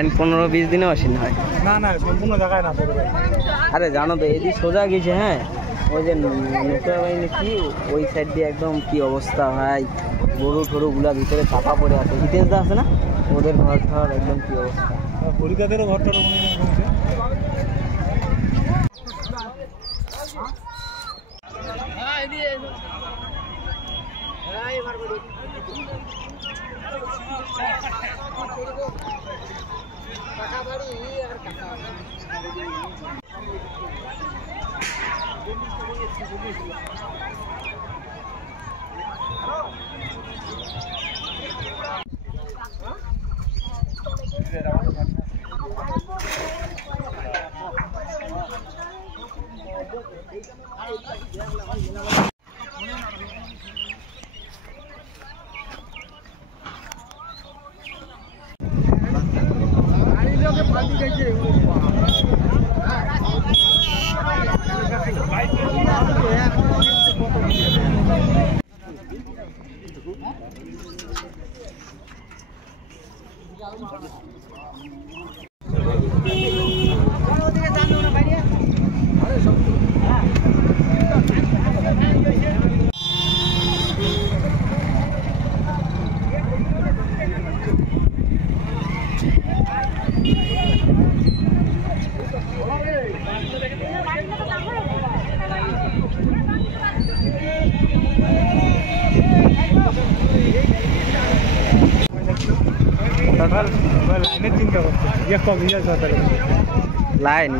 Line 15-20 দিনে আসেন হয় না সম্পূর্ণ জায়গায় না পড়বে। আরে জানো তো এদিকে সোজা গেছে। হ্যাঁ ওই যে নৌকা বাহিনী কি ওই সাইড দিয়ে একদম কি অবস্থা ভাই, গরু টরুগুলা ভিতরে চাপা পড়ে আছে। হিতেশদা আছে না, ওদের ঘর ঠর একদম কি অবস্থা। হরিদাদেরও ঘর টর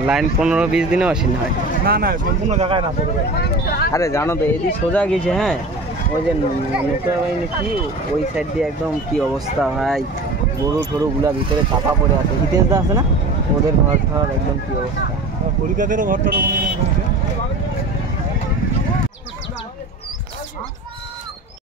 লাইন 15-20 দিনে আসেন হয় না সম্পূর্ণ জায়গায় না পড়বে। আরে জানো তো এদিকে সোজা গেছে। হ্যাঁ ওই যে নৌকা বাহিনী কি ওই সাইড দিয়ে একদম কি অবস্থা ভাই, গরু টরুগুলা ভিতরে চাপা পড়ে আছে। হিতেশদা আছে না, ওদের ঘর ঠর একদম কি অবস্থা। হরিদাদেরও ঘর টর